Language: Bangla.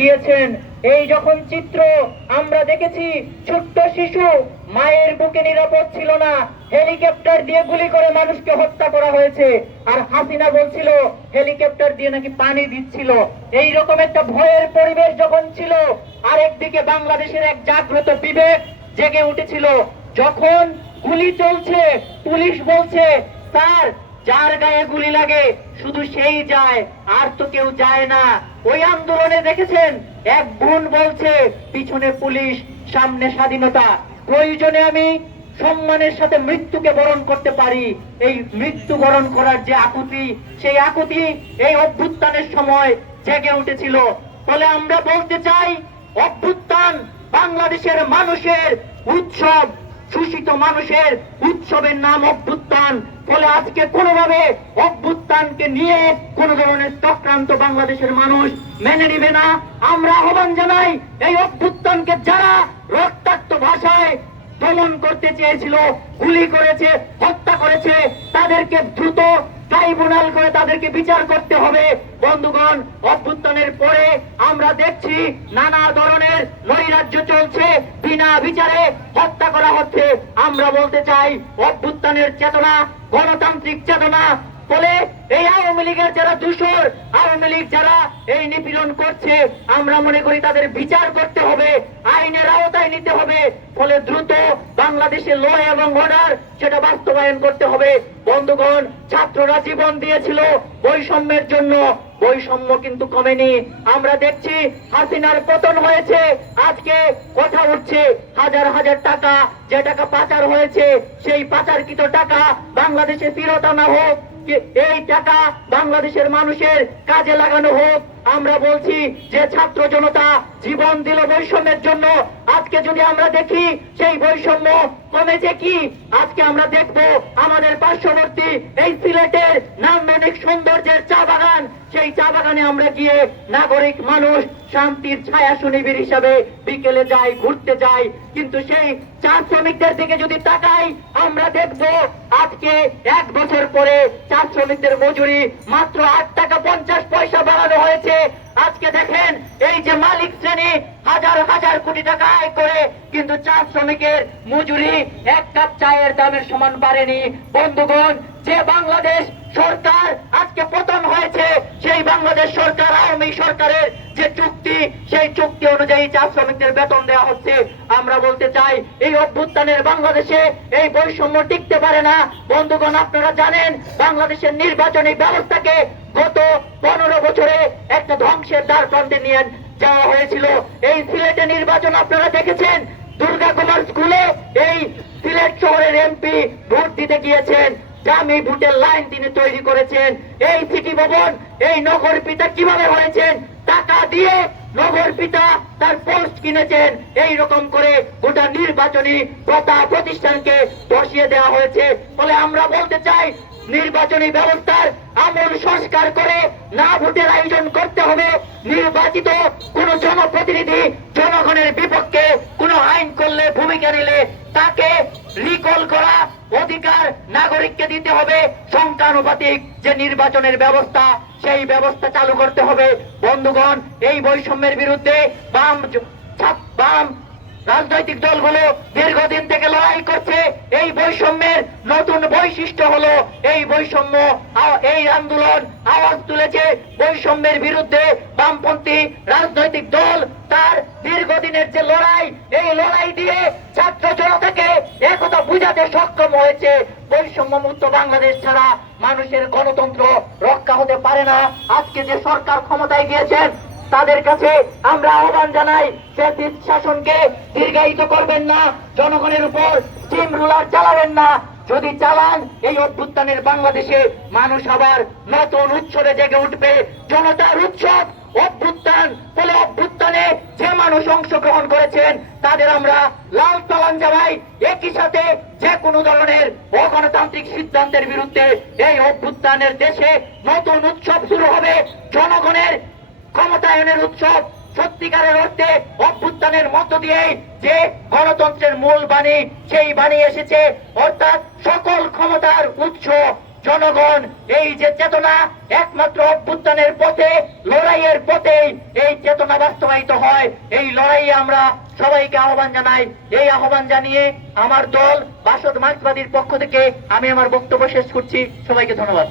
গিয়েছেন। এই যখন চিত্র আমরা দেখেছি, ছোট্ট শিশু মায়ের বুকে নিরাপদ ছিল না, হেলিকপ্টার দিয়ে গুলি করে মানুষকে হত্যা করা হয়েছে। আর হাসিনা বলছিল হেলিকপ্টার দিয়ে নাকি পানি দিচ্ছিল। এই রকম একটা ভয়ের পরিবেশ যখন ছিল, আরেকদিকে বাংলাদেশের এক জাগ্রত বিবেক জেগে উঠেছিল। যখন গুলি চলছে, পুলিশ বলছে স্যার, যার গায়ে গুলি লাগে শুধু সেই যায়, আর তো কেউ যায় না। ওই আন্দোলনে দেখেছেন এক বোন বলছে পিছনে পুলিশ, সামনে স্বাধীনতা, প্রয়োজনে আমি সম্মানের সাথে মৃত্যুকে বরণ করতে পারি। এই মৃত্যু বরণ করার যে আকুতি, সেই আকুতি এই অভ্যুত্থানের সময় জেগে উঠেছিল। ফলে আমরা বলতে চাই, অভ্যুত্থান বাংলাদেশের মানুষের উৎসব, শোষিত মানুষের উৎসবের নাম অভ্যুত্থান। ফলে আজকে কোনোভাবে অভ্যুত্থানকে নিয়ে কোন ধরনের চক্রান্ত বাংলাদেশের মানুষ মেনে নিবে না। আমরা আহ্বান জানাই, এই অভ্যুত্থানকে যারা রক্তাক্ত ভাষায় দমন করতে চেয়েছিল, গুলি করেছে, হত্যা করেছে, তাদেরকে দ্রুত ট্রাইব্যুনাল করে তাদেরকে বিচার করতে হবে। বন্ধুগণ, অভ্যুত্থানের পরে আমরা দেখছি নানা ধরনের নৈরাজ্য চলছে, বিনা বিচারে হত্যা করা হচ্ছে। আমরা বলতে চাই, অভ্যুত্থানের চেতনা, গণতান্ত্রিক চেতনা, ফলে এই আওয়ামী লীগের যারা দূষর, আওয়ামী লীগ যারা এই নিপীড়ন করছে, আমরা মনে করি তাদের বিচার করতে হবে, আইনের আওতায় নিতে হবে। ফলে দ্রুত বাংলাদেশে ল এবং অর্ডার সেটা বাস্তবায়ন করতে হবে। বন্ধুগণ, ছাত্ররা জীবন দিয়েছিল বৈষম্যের জন্য, বৈষম্য কিন্তু কমেনি। আমরা দেখছি হাসিনার পতন হয়েছে, আজকে কথা উঠছে হাজার হাজার টাকা, যে টাকা পাচার হয়েছে, সেই পাচারকৃত টাকা বাংলাদেশে ফেরত আনা হোক, এই টাকা বাংলাদেশের মানুষের কাজে লাগানো হোক। আমরা বলছি যে ছাত্র জনতা জীবন দিল বৈষম্যের জন্য, আজকে যদি আমরা দেখি সেই বৈষম্য কমেছে কি? আজকে আমরা দেখব আমাদের পার্শ্ববর্তী এই সিলেটের নান্দনিক সৌন্দর্যের চা বাগান, সেই চা বাগানে আমরা গিয়ে নাগরিক মানুষ শান্তির ছায়া সুনিবিড় হিসাবে বিকেলে যাই, ঘুরতে যাই, কিন্তু সেই চা শ্রমিকদের দিকে যদি তাকাই, আমরা দেখব আজকে 1 বছর পরে চা শ্রমিকদের মজুরি মাত্র 8 টাকা 50 পয়সা বাড়ানো হয়েছে। আজকে দেখেন, এই যে মালিক শ্রেণী হাজার হাজার কোটি টাকা আয় করে, কিন্তু চা শ্রমিকের মজুরি 1 কাপ চায়ের দামের সমান বাড়েনি। বন্ধুগণ, যে বাংলাদেশ সরকার আজকে পতন হয়েছে, সেই বাংলাদেশ সরকার আওয়ামী সরকারের যে চুক্তি, সেই চুক্তি অনুযায়ী চা শ্রমিকদের বেতন দেওয়া হচ্ছে। আমরা বলতে চাই, এই অভ্যুত্থানের বাংলাদেশে এই বৈষম্য টিকতে পারে না। বন্ধুগণ, আপনারা জানেন বাংলাদেশের নির্বাচনী ব্যবস্থাকে গত 15 বছরে একটা ধ্বংসের দ্বার প্রান্তে নিয়ে যাওয়া হয়েছিল। এই সিলেটে নির্বাচন আপনারা দেখেছেন, দুর্গা কুমার স্কুলে এই সিলেট শহরের এমপি ভোট দিতে গিয়েছেন, জামি ভোটের লাইন তিনি তৈরি করেছেন। এই সিটি ভবন, এই নগর পিতা কিভাবে হয়েছেন? টাকা দিয়ে নগর পিতা তার পোস্ট কিনেছেন। এই রকম করে গোটা নির্বাচনী প্রথা প্রতিষ্ঠানকে বসিয়ে দেওয়া হয়েছে। ফলে আমরা বলতে চাই, নির্বাচনী ব্যবস্থার আমূল সংস্কার করে না ভোটের আয়োজন করতে হবে। নির্বাচিত কোন জনপ্রতিনিধি জনগণের বিপক্ষে কোন আইন করলে, ভূমিকা নিলে তাকে রিকল করা অধিকার নাগরিককে দিতে হবে। সংখ্যানুপাতিক যে নির্বাচনের ব্যবস্থা, সেই ব্যবস্থা চালু করতে হবে। বন্ধুগণ, এই বৈষম্যের বিরুদ্ধে বাম রাজনৈতিক দলগুলো দীর্ঘদিন থেকে লড়াই করছে। এই বৈষম্যের নতুন বৈশিষ্ট্য হলো এই বৈষম্য, এই আন্দোলন আওয়াজ তুলেছে বৈষম্যের বিরুদ্ধে। বামপন্থী রাজনৈতিক দল তার দীর্ঘদিনের যে লড়াই, এই লড়াই দিয়ে ছাত্র জনতাকে একথা বুঝাতে সক্ষম হয়েছে, বৈষম্য মুক্ত বাংলাদেশ ছাড়া মানুষের গণতন্ত্র রক্ষা হতে পারে না। আজকে যে সরকার ক্ষমতায় গিয়েছেন, তাদের কাছে আমরা আহ্বান জানাই, ফ্যাসিস্ট শাসনকে দীর্ঘায়িত করবেন না, জনগণের উপর স্টিম রুলার চালাবেন না। যদি চালান, এই অভ্যুত্থানের বাংলাদেশে মানুষ আবার নতুন উৎসবে জেগে উঠবে। জনতার উৎসব অভ্যুত্থান। ফলে অভ্যুত্থানে যে মানুষ অংশগ্রহণ করেছেন, তাদের আমরা লাল সালাম জানাই। একই সাথে যে কোনো ধরনের অগণতান্ত্রিক সিদ্ধান্তের বিরুদ্ধে এই অভ্যুত্থানের দেশে নতুন উৎসব শুরু হবে, জনগণের ক্ষমতায়নের উৎসব। সত্যিকারের অর্থে অভ্যুত্থানের মধ্য দিয়ে যে গণতন্ত্রের মূল বাণী, সেই বাণী এসেছে, অর্থাৎ সকল ক্ষমতার উৎস জনগণ এই যে চেতনা একমাত্র অভ্যুত্থানের পথে লড়াইয়ের পথে এই চেতনা বাস্তবায়িত হয়। এই লড়াইয়ে আমরা সবাইকে আহ্বান জানাই। এই আহ্বান জানিয়ে আমার দল বাসদ মার্ক্সবাদীর পক্ষ থেকে আমি আমার বক্তব্য শেষ করছি। সবাইকে ধন্যবাদ।